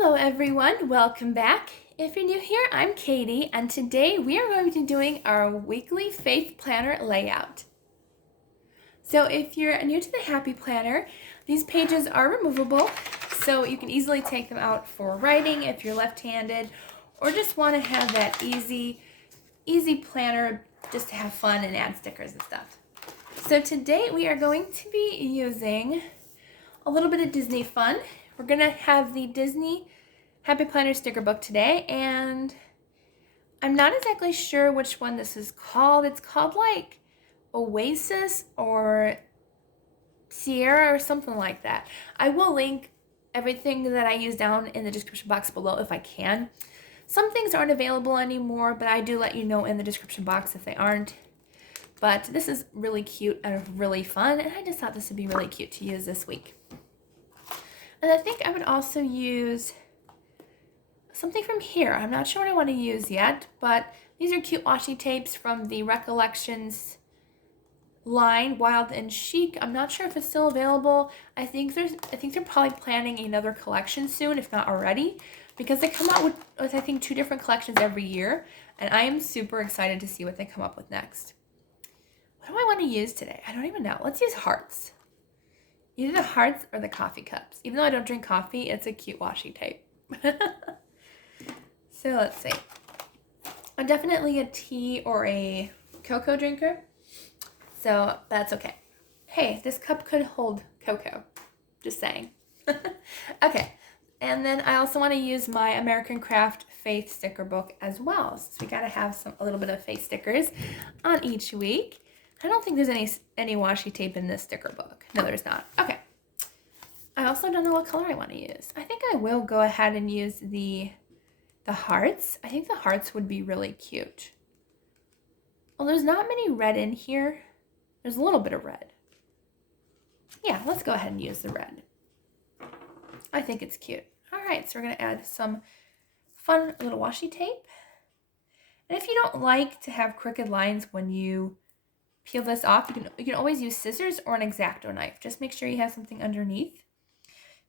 Hello everyone, welcome back. If you're new here, I'm Katie, and today we are going to be doing our weekly faith planner layout. So if you're new to the Happy Planner, these pages are removable, so you can easily take them out for writing if you're left-handed, or just want to have that easy planner just to have fun and add stickers and stuff. So today we are going to be using a little bit of Disney fun. We're going to have the Disney Happy Planner sticker book today, and I'm not exactly sure which one this is called. It's called like Oasis or Sierra or something like that. I will link everything that I use down in the description box below if I can. Some things aren't available anymore, but I do let you know in the description box if they aren't. But this is really cute and really fun, and I just thought this would be really cute to use this week. And I think I would also use something from here. I'm not sure what I want to use yet, but these are cute washi tapes from the Recollections line, Wild and Chic. I'm not sure if it's still available. I think they're probably planning another collection soon, if not already, because they come out with I think 2 different collections every year, and I am super excited to see what they come up with next. What do I want to use today? I don't even know. Let's use hearts. Either the hearts or the coffee cups. Even though I don't drink coffee, it's a cute washi tape. So let's see. I'm definitely a tea or a cocoa drinker, so that's okay. Hey, this cup could hold cocoa. Just saying. Okay, and then I also want to use my American Craft Faith sticker book as well. So we gotta have a little bit of faith stickers on each week. I don't think there's any washi tape in this sticker book. No, there's not. Okay. I also don't know what color I want to use. I think I will go ahead and use the hearts. I think the hearts would be really cute. Well, there's not many red in here. There's a little bit of red. Yeah, let's go ahead and use the red. I think it's cute. All right, so we're going to add some fun little washi tape. And if you don't like to have crooked lines when you peel this off, you can always use scissors or an X-Acto knife. Just make sure you have something underneath.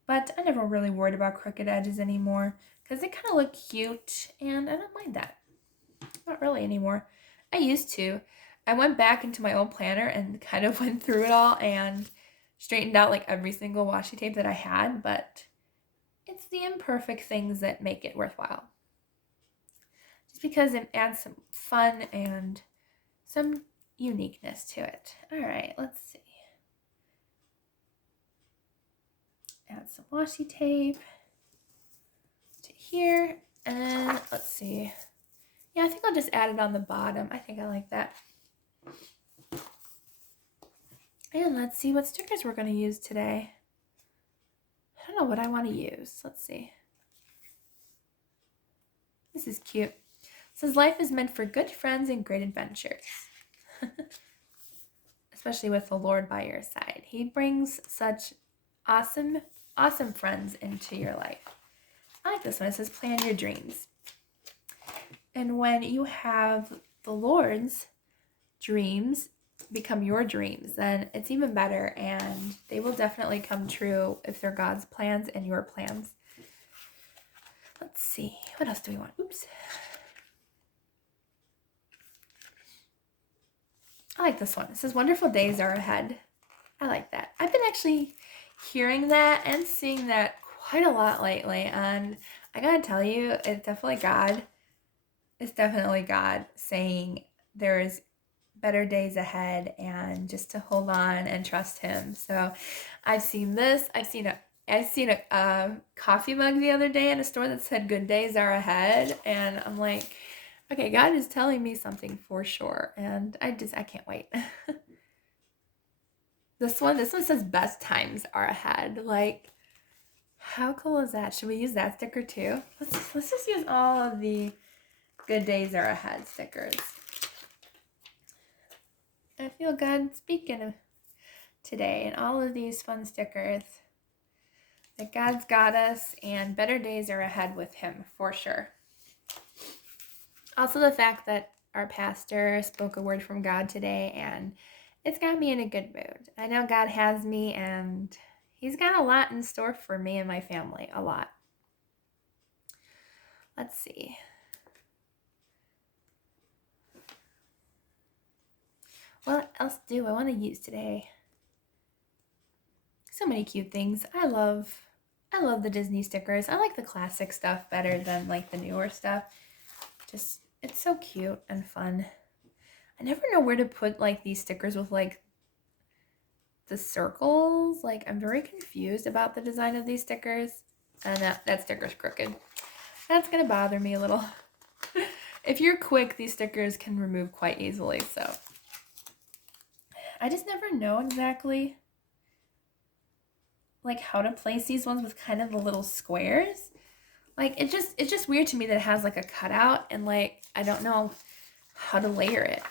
But I'm never really worried about crooked edges anymore because they kind of look cute, and I don't mind that. Not really anymore. I used to. I went back into my old planner and kind of went through it all and straightened out like every single washi tape that I had, but it's the imperfect things that make it worthwhile. Just because it adds some fun and some uniqueness to it. All right, let's see. Add some washi tape to here, and let's see. Yeah, I think I'll just add it on the bottom. I think I like that. And let's see what stickers we're going to use today. I don't know what I want to use. Let's see. This is cute. It says life is meant for good friends and great adventures. Especially with the Lord by your side. He brings such awesome friends into your life. I like this one. It says plan your dreams. And when you have the Lord's dreams become your dreams, then it's even better, and they will definitely come true if they're God's plans and your plans. Let's see. What else do we want? Oops. I like this one. It says wonderful days are ahead. I like that. I've been actually hearing that and seeing that quite a lot lately, and I gotta tell you, it's definitely God. It's definitely God saying there's better days ahead, and just to hold on and trust Him. So I've seen this. I've seen a coffee mug the other day in a store that said good days are ahead, and I'm like, okay, God is telling me something for sure, and I can't wait. This one says best times are ahead. Like, how cool is that? Should we use that sticker too? Let's just use all of the good days are ahead stickers. I feel God speaking today in all of these fun stickers. That God's got us and better days are ahead with Him for sure. Also the fact that our pastor spoke a word from God today, and it's got me in a good mood. I know God has me, and He's got a lot in store for me and my family. A lot. Let's see. What else do I want to use today? So many cute things. I love the Disney stickers. I like the classic stuff better than like the newer stuff. Just, it's so cute and fun. I never know where to put like these stickers with like the circles. Like, I'm very confused about the design of these stickers. And that sticker's crooked. That's gonna bother me a little. If you're quick, these stickers can remove quite easily, so. I just never know exactly like how to place these ones with kind of the little squares. Like, it's just weird to me that it has like a cutout and like I don't know how to layer it.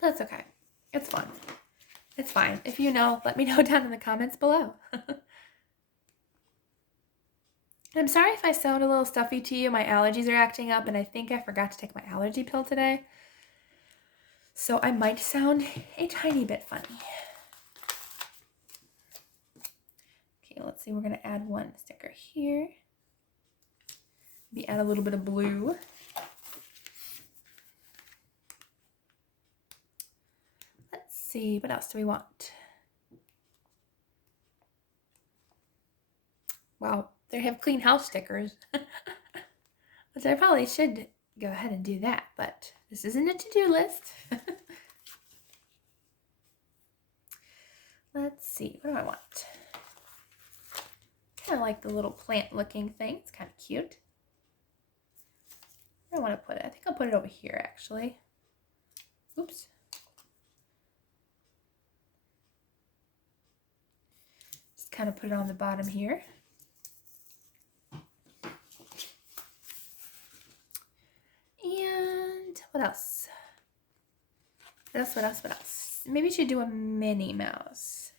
That's okay. It's fun. It's fine. If you know, let me know down in the comments below. I'm sorry if I sound a little stuffy to you. My allergies are acting up and I think I forgot to take my allergy pill today. So I might sound a tiny bit funny. Okay, let's see. We're going to add one sticker here. Maybe add a little bit of blue. Let's see. What else do we want? Wow, they have clean house stickers. Which I probably should go ahead and do that, but this isn't a to-do list. Let's see, what do I want? Kind of like the little plant looking thing. It's kind of cute. Where do I want to put it? I think I'll put it over here actually. Oops. Just kind of put it on the bottom here. And what else? What else? Maybe we should do a Minnie Mouse.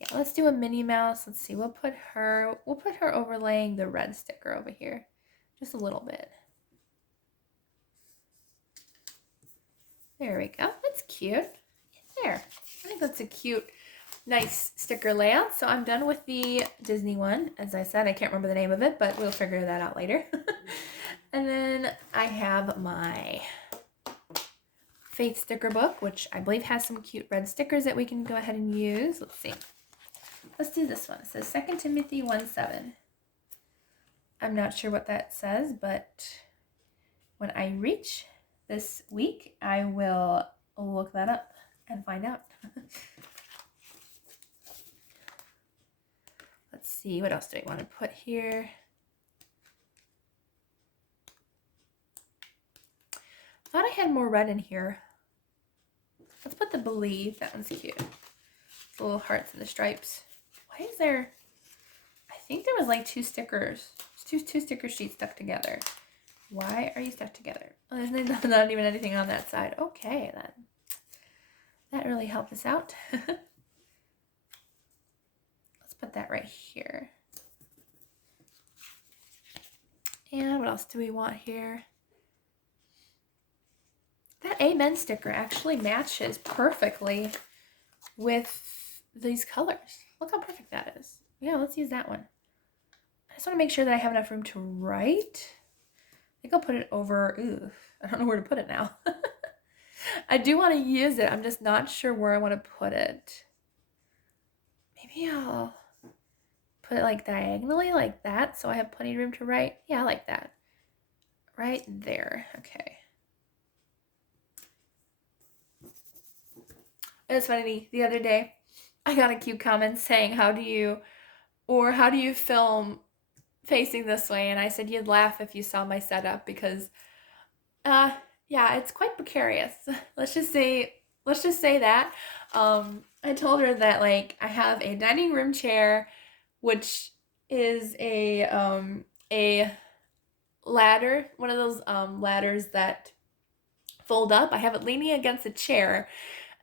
Yeah, let's do a Minnie Mouse. Let's see. We'll put her overlaying the red sticker over here. Just a little bit. There we go. That's cute. There. I think that's a cute, nice sticker layout. So I'm done with the Disney one. As I said, I can't remember the name of it, but we'll figure that out later. And then I have my Faith sticker book, which I believe has some cute red stickers that we can go ahead and use. Let's see. Let's do this one. It says 2 Timothy 1:7. I'm not sure what that says, but when I reach this week, I will look that up and find out. Let's see, what else do I want to put here? I thought I had more red in here. Let's put the believe. That one's cute. The little hearts and the stripes. Why is there... I think there was like two stickers. Two sticker sheets stuck together. Why are you stuck together? Oh, there's not even anything on that side. Okay, then. That really helped us out. Let's put that right here. And what else do we want here? That Amen sticker actually matches perfectly with these colors. Look how perfect that is. Yeah, let's use that one. I just want to make sure that I have enough room to write. I think I'll put it over, ooh, I don't know where to put it now. I do want to use it. I'm just not sure where I want to put it. Maybe I'll put it like diagonally like that so I have plenty of room to write. Yeah, I like that. Right there. Okay. It was funny. The other day, I got a cute comment saying, how do you film facing this way? And I said, you'd laugh if you saw my setup because, yeah, it's quite precarious. Let's just say that. I told her that, like, I have a dining room chair, which is a ladder, one of those ladders that fold up. I have it leaning against a chair,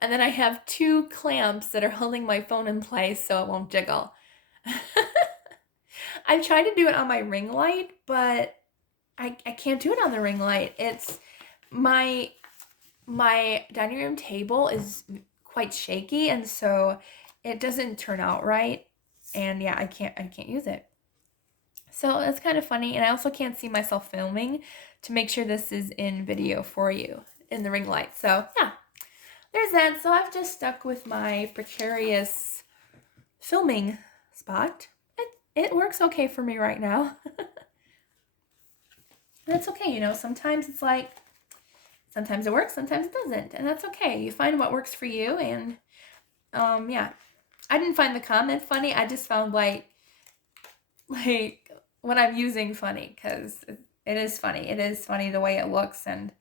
and then I have 2 clamps that are holding my phone in place so it won't jiggle. I tried to do it on my ring light, but I can't do it on the ring light. It's my dining room table is quite shaky, and so it doesn't turn out right. and yeah, I can't use it. So it's kind of funny, and I also can't see myself filming to make sure this is in video for you in the ring light. So yeah, there's that. So I've just stuck with my precarious filming spot. It works okay for me right now. That's okay, you know, sometimes it's like, sometimes it works, sometimes it doesn't, and that's okay. You find what works for you, and yeah. I didn't find the comment funny, I just found like what I'm using funny, because it is funny. It is funny the way it looks, and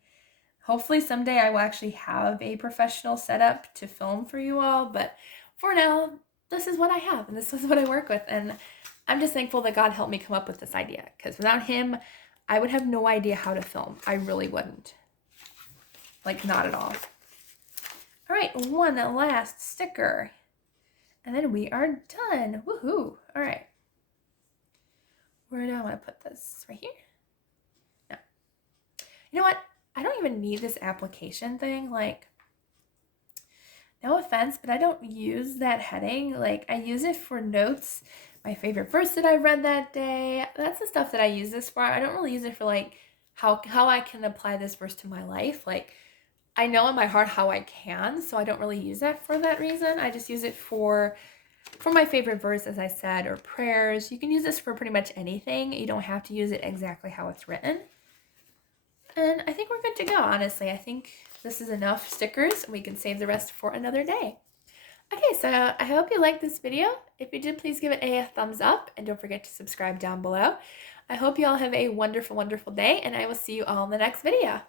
hopefully someday I will actually have a professional setup to film for you all, but for now, this is what I have, and this is what I work with, and I'm just thankful that God helped me come up with this idea, because without him, I would have no idea how to film. I really wouldn't. Like, not at all. All right, one last sticker, and then we are done. Woohoo! All right. Where do I want to put this? Right here? No. You know what? I don't even need this application thing. Like, no offense, but I don't use that heading. Like, I use it for notes, my favorite verse that I read that day. That's the stuff that I use this for. I don't really use it for, like, how I can apply this verse to my life. Like, I know in my heart how I can, so I don't really use that for that reason. I just use it for my favorite verse, as I said, or prayers. You can use this for pretty much anything. You don't have to use it exactly how it's written. And I think we're good to go, honestly. I think this is enough stickers. We can save the rest for another day. Okay, so I hope you liked this video. If you did, please give it a thumbs up, and don't forget to subscribe down below. I hope you all have a wonderful, wonderful day, and I will see you all in the next video.